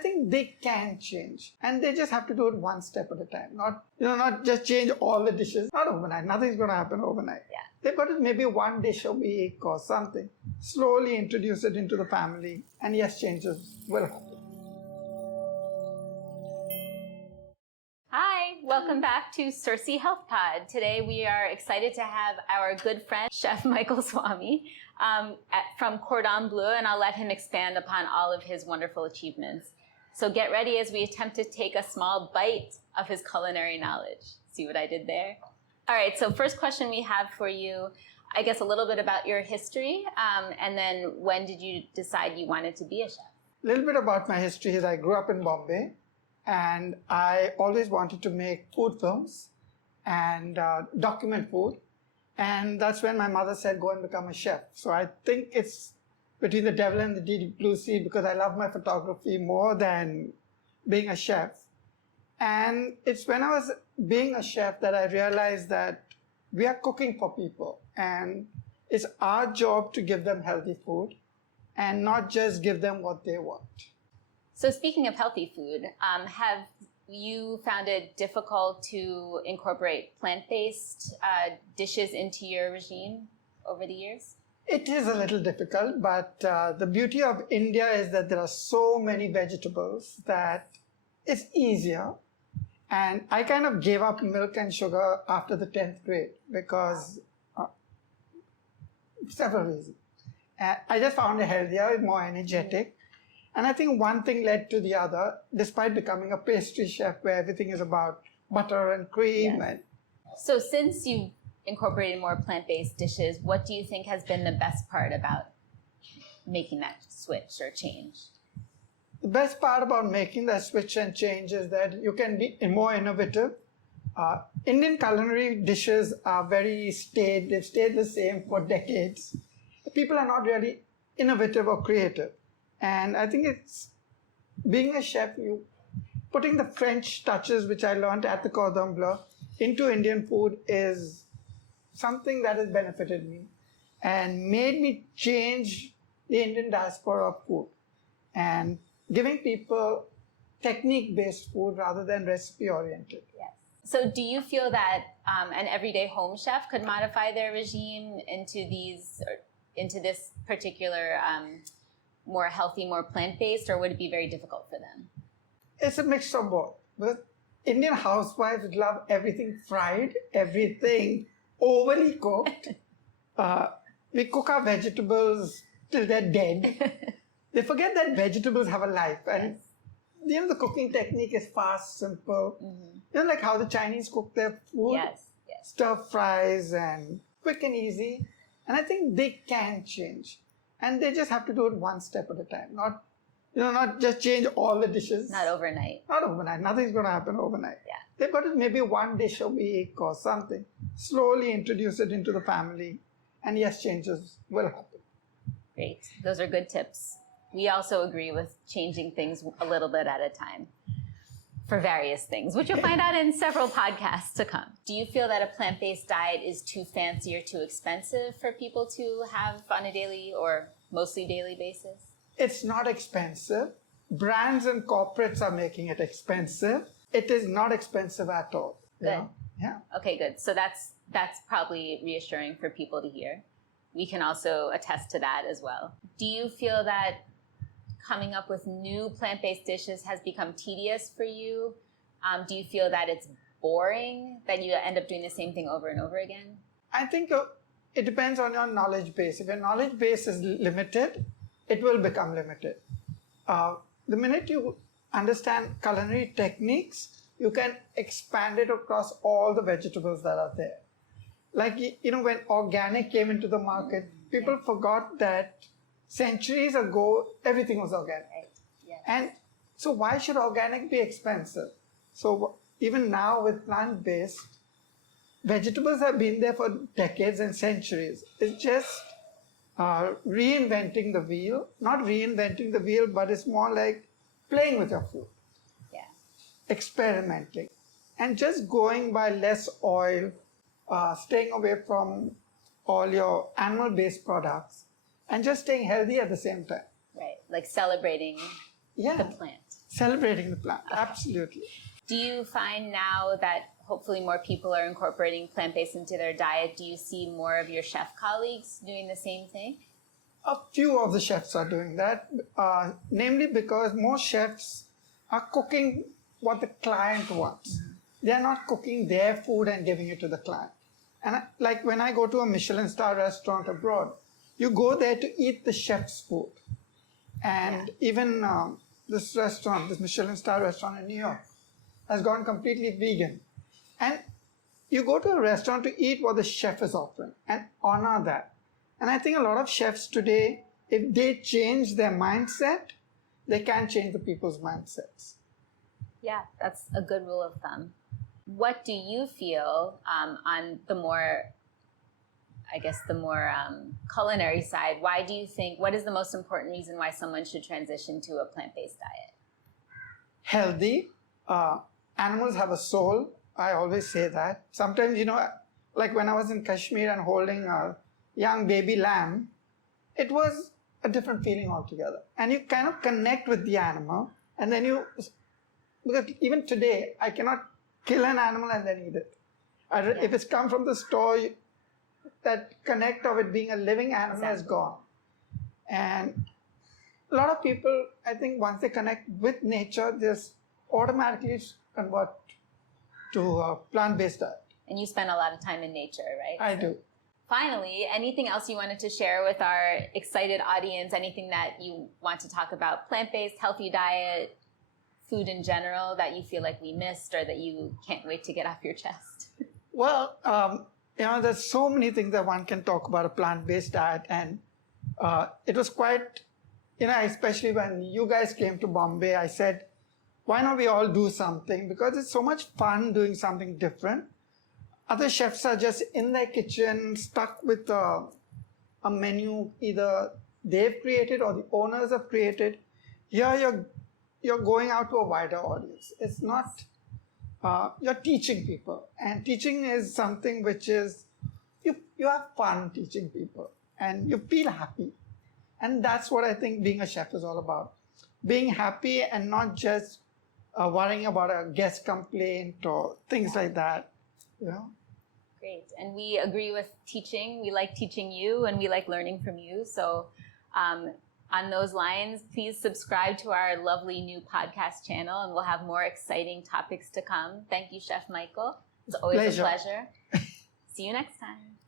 think they can change, and they just have to do it one step at a time. Not just change all the dishes. Not overnight. Nothing's going to happen overnight. Yeah. They've got to maybe one dish a week or something. Slowly introduce it into the family, and yes, changes will happen. Hi, welcome back to Circee Health Pod. Today we are excited to have our good friend, Chef Michael Swamy from Cordon Bleu, and I'll let him expand upon all of his wonderful achievements. So get ready as we attempt to take a small bite of his culinary knowledge. See what I did there? All right, so first question we have for you, I guess a little bit about your history, and then when did you decide you wanted to be a chef? A little bit about my history is I grew up in Bombay, and I always wanted to make food films and document food. And that's when my mother said, go and become a chef. So I think it's between the devil and the deep blue sea because I love my photography more than being a chef. And it's when I was being a chef that I realized that we are cooking for people. And it's our job to give them healthy food and not just give them what they want. So speaking of healthy food, have you found it difficult to incorporate plant-based dishes into your regime over the years? It is a little difficult, but the beauty of India is that there are so many vegetables that it's easier. And I kind of gave up milk and sugar after the 10th grade because several reasons. I just found it healthier, more energetic. And I think one thing led to the other, despite becoming a pastry chef where everything is about butter and cream. Yes. And so since you've incorporated more plant-based dishes, what do you think has been the best part about making that switch or change? The best part about making that switch and change is that you can be more innovative. Indian culinary dishes are very staid. They've stayed the same for decades. People are not really innovative or creative. And I think it's being a chef, you putting the French touches, which I learned at the Cordon Bleu, into Indian food is something that has benefited me and made me change the Indian diaspora of food and giving people technique-based food rather than recipe-oriented. Yes. So do you feel that an everyday home chef could modify their regime into this particular more healthy, more plant-based, or would it be very difficult for them? It's a mix of both. But Indian housewives love everything fried, everything overly cooked. We cook our vegetables till they're dead. They forget that vegetables have a life. And Yes. the cooking technique is fast, simple. Mm-hmm. Like how the Chinese cook their food. Yes. Stir fries and quick and easy. And I think they can change. And they just have to do it one step at a time. Not just change all the dishes. Not overnight. Not overnight. Nothing's going to happen overnight. Yeah. They've got to maybe one dish a week or something. Slowly introduce it into the family. And yes, changes will happen. Great. Those are good tips. We also agree with changing things a little bit at a time for various things, which you'll find out in several podcasts to come. Do you feel that a plant-based diet is too fancy or too expensive for people to have on a daily or mostly daily basis? It's not expensive. Brands and corporates are making it expensive. It is not expensive at all. Good. Yeah. Okay, good. So that's probably reassuring for people to hear. We can also attest to that as well. Do you feel that coming up with new plant-based dishes has become tedious for you? Do you feel that it's boring, that you end up doing the same thing over and over again? I think it depends on your knowledge base. If your knowledge base is limited, it will become limited. The minute you understand culinary techniques, you can expand it across all the vegetables that are there. Like, when organic came into the market, people forgot that centuries ago, everything was organic. Right. Yes. And so why should organic be expensive? So even now with plant-based, vegetables have been there for decades and centuries. It's just reinventing the wheel. Not reinventing the wheel, but it's more like playing with your food. Yeah. Experimenting. And just going by less oil, staying away from all your animal-based products, and just staying healthy at the same time. Right, like celebrating the plant. Celebrating the plant, absolutely. Do you find now that hopefully more people are incorporating plant-based into their diet, do you see more of your chef colleagues doing the same thing? A few of the chefs are doing that, namely because most chefs are cooking what the client wants. Mm-hmm. They are not cooking their food and giving it to the client. And like when I go to a Michelin star restaurant abroad, you go there to eat the chef's food. And even this Michelin star restaurant in New York, has gone completely vegan. And you go to a restaurant to eat what the chef is offering and honor that. And I think a lot of chefs today, if they change their mindset, they can change the people's mindsets. Yeah, that's a good rule of thumb. What do you feel on the more, culinary side? Why do you think, what is the most important reason why someone should transition to a plant-based diet? Healthy. Animals have a soul. I always say that. Sometimes, like when I was in Kashmir and holding a young baby lamb, it was a different feeling altogether. And you kind of connect with the animal. And then because even today, I cannot kill an animal and then eat it. If it's come from the store, that connect of it being a living animal is gone. And a lot of people, I think once they connect with nature, they automatically convert to a plant-based diet. And you spend a lot of time in nature, right? I do. Finally, anything else you wanted to share with our excited audience? Anything that you want to talk about? Plant-based, healthy diet, food in general that you feel like we missed or that you can't wait to get off your chest? Well, there's so many things that one can talk about a plant-based diet. And it was quite, especially when you guys came to Bombay, I said, why not we all do something? Because it's so much fun doing something different. Other chefs are just in their kitchen, stuck with a menu either they've created or the owners have created. Here you're going out to a wider audience. It's not, you're teaching people. And teaching is something which is, you have fun teaching people and you feel happy. And that's what I think being a chef is all about. Being happy and not just worrying about a guest complaint or things like that, Great. And we agree with teaching. We like teaching you and we like learning from you. So on those lines, please subscribe to our lovely new podcast channel and we'll have more exciting topics to come. Thank you, Chef Michael. It's always a pleasure. See you next time.